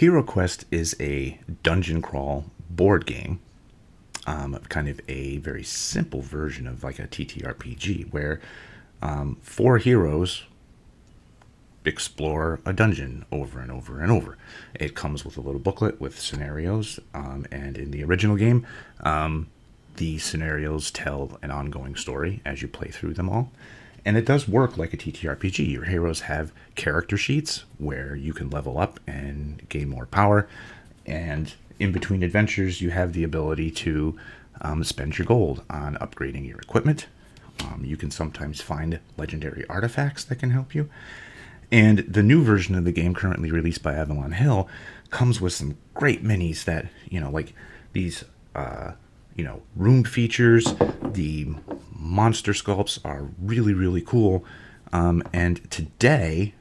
HeroQuest is a dungeon crawl board game, kind of a very simple version of like a TTRPG, where four heroes explore a dungeon over and over and over. It comes with a little booklet with scenarios, and in the original game, the scenarios tell an ongoing story as you play through them all. And it does work like a TTRPG. Your heroes have character sheets where you can level up and gain more power. And in between adventures, you have the ability to spend your gold on upgrading your equipment. You can sometimes find legendary artifacts that can help you. And the new version of the game, currently released by Avalon Hill, comes with some great minis that, like these, room features. The monster sculpts are really, really cool. And today,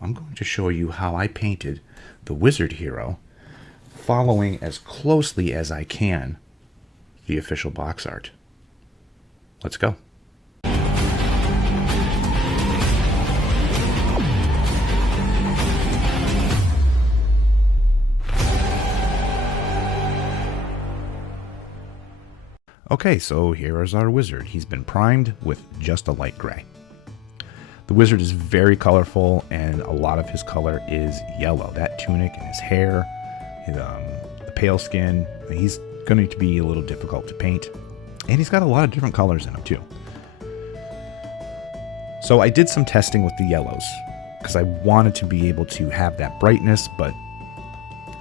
I'm going to show you how I painted the wizard hero, following as closely as I can the official box art. Let's go. Okay, so here is our wizard. He's been primed with just a light gray. The wizard is very colorful, and a lot of his color is yellow. That tunic and his hair, the pale skin, he's going to be a little difficult to paint. And he's got a lot of different colors in him too. So I did some testing with the yellows, because I wanted to be able to have that brightness, but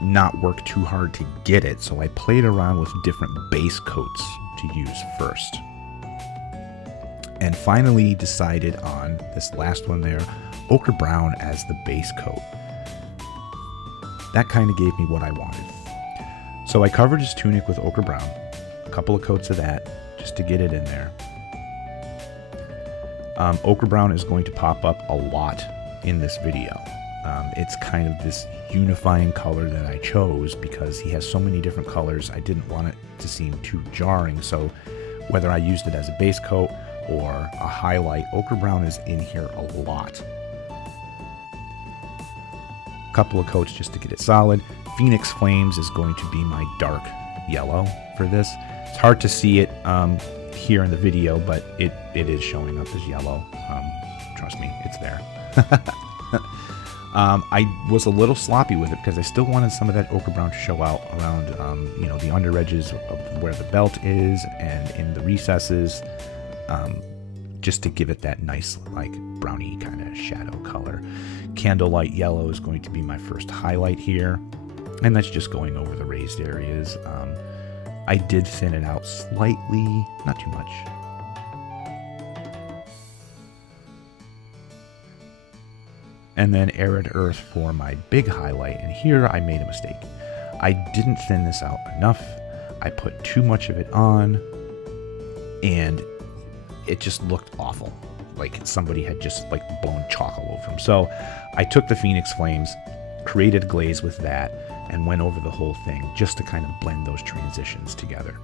not work too hard to get it. So I played around with different base coats to use first, and finally decided on this last one there, ochre brown, as the base coat. That kind of gave me what I wanted. So I covered his tunic with ochre brown, a couple of coats of that just to get it in there. Ochre brown is going to pop up a lot in this video. It's kind of this unifying color that I chose because he has so many different colors. I didn't want it to seem too jarring, so whether I used it as a base coat or a highlight, ochre brown is in here a lot. A couple of coats just to get it solid. Phoenix Flames is going to be my dark yellow for this. It's hard to see it here in the video, but it is showing up as yellow. Trust me, it's there. I was a little sloppy with it because I still wanted some of that ochre brown to show out around, the under edges of where the belt is and in the recesses, just to give it that nice, like, browny kind of shadow color. Candlelight yellow is going to be my first highlight here, and that's just going over the raised areas. I did thin it out slightly, not too much. And then Arid Earth for my big highlight, and here I made a mistake. I didn't thin this out enough. I put too much of it on, and it just looked awful. Like somebody had just blown chalk all over him. So I took the Phoenix Flames, created glaze with that, and went over the whole thing just to kind of blend those transitions together.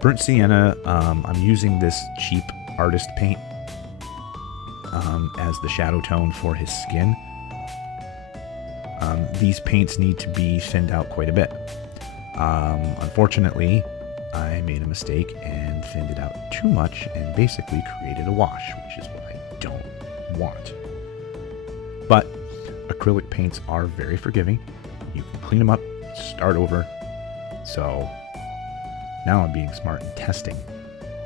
Burnt Sienna, I'm using this cheap artist paint as the shadow tone for his skin. These paints need to be thinned out quite a bit. Unfortunately, I made a mistake and thinned it out too much and basically created a wash, which is what I don't want. But acrylic paints are very forgiving. You can clean them up, start over. So now I'm being smart and testing.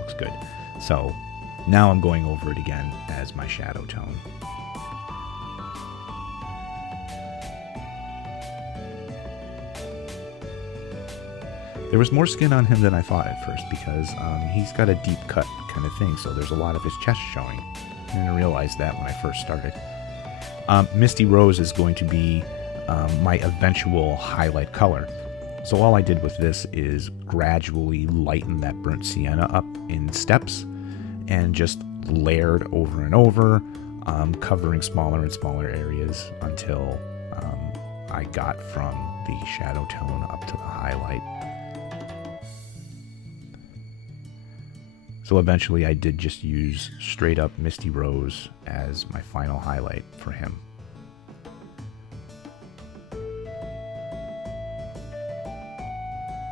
Looks good. So now I'm going over it again as my shadow tone. There was more skin on him than I thought at first because he's got a deep cut kind of thing, so there's a lot of his chest showing. I didn't realize that when I first started. Misty Rose is going to be my eventual highlight color. So all I did with this is gradually lighten that burnt sienna up in steps and just layered over and over, covering smaller and smaller areas until I got from the shadow tone up to the highlight. So eventually I did just use straight up Misty Rose as my final highlight for him.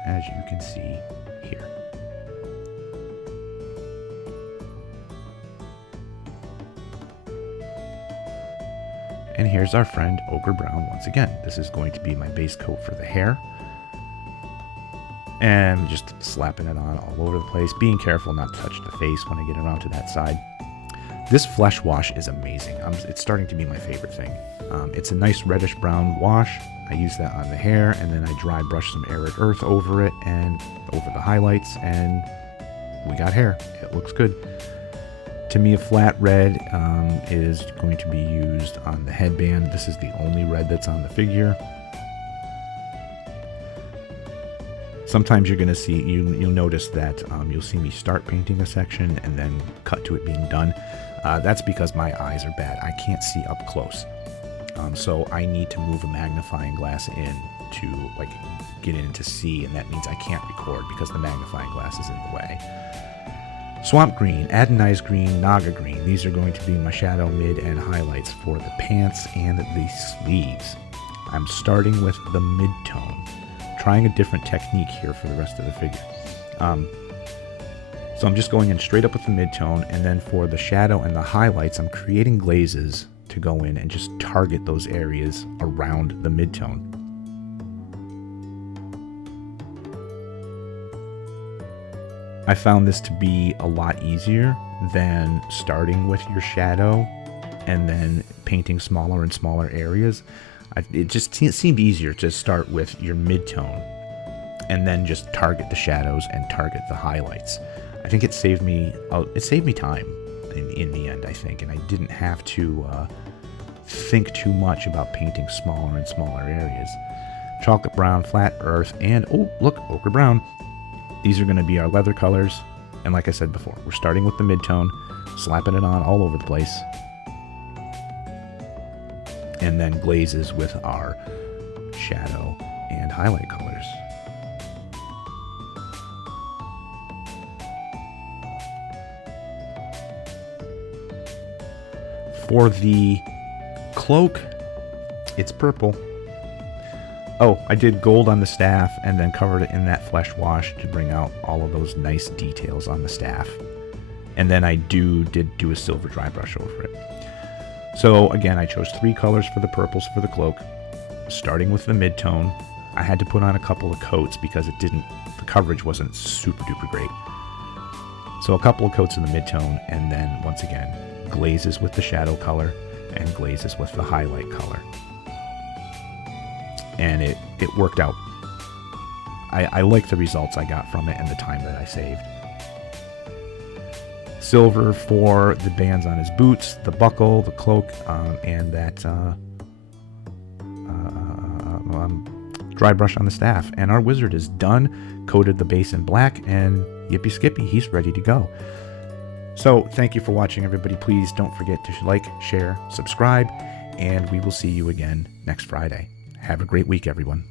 As you can see here. And here's our friend Ochre Brown once again. This is going to be my base coat for the hair. And just slapping it on all over the place, being careful not to touch the face when I get around to that side. This flesh wash is amazing. It's starting to be my favorite thing. It's a nice reddish brown wash. I use that on the hair, and then I dry brush some arid earth over it and over the highlights, and we got hair. It looks good. To me, a flat red is going to be used on the headband. This is the only red that's on the figure. Sometimes you're going to see, you'll notice that you'll see me start painting a section and then cut to it being done. That's because my eyes are bad. I can't see up close. So I need to move a magnifying glass in to like get in to see, and that means I can't record because the magnifying glass is in the way. Swamp Green, Adonized Green, Naga Green. These are going to be my shadow, mid, and highlights for the pants and the sleeves. I'm starting with the mid-tone. Trying a different technique here for the rest of the figure. So I'm just going in straight up with the mid-tone, and then for the shadow and the highlights, I'm creating glazes to go in and just target those areas around the mid-tone. I found this to be a lot easier than starting with your shadow and then painting smaller and smaller areas. It just seemed easier to start with your mid-tone and then just target the shadows and target the highlights. I think it saved me time in the end, I think, and I didn't have to think too much about painting smaller and smaller areas. Chocolate brown, flat earth, and oh look, ochre brown. These are going to be our leather colors, and like I said before, we're starting with the mid-tone, slapping it on all over the place, and then glazes with our shadow and highlight colors. For the cloak, it's purple. Oh, I did gold on the staff and then covered it in that flesh wash to bring out all of those nice details on the staff. And then I did do a silver dry brush over it. So again, I chose 3 colors for the purples for the cloak, starting with the mid-tone. I had to put on a couple of coats because the coverage wasn't super duper great. So a couple of coats in the mid-tone, and then once again, glazes with the shadow color and glazes with the highlight color. And it worked out. I like the results I got from it and the time that I saved. Silver for the bands on his boots, the buckle, the cloak, and that dry brush on the staff. And our wizard is done, coated the base in black, and yippee skippy, he's ready to go. So thank you for watching, everybody. Please don't forget to like, share, subscribe, and we will see you again next Friday. Have a great week, everyone.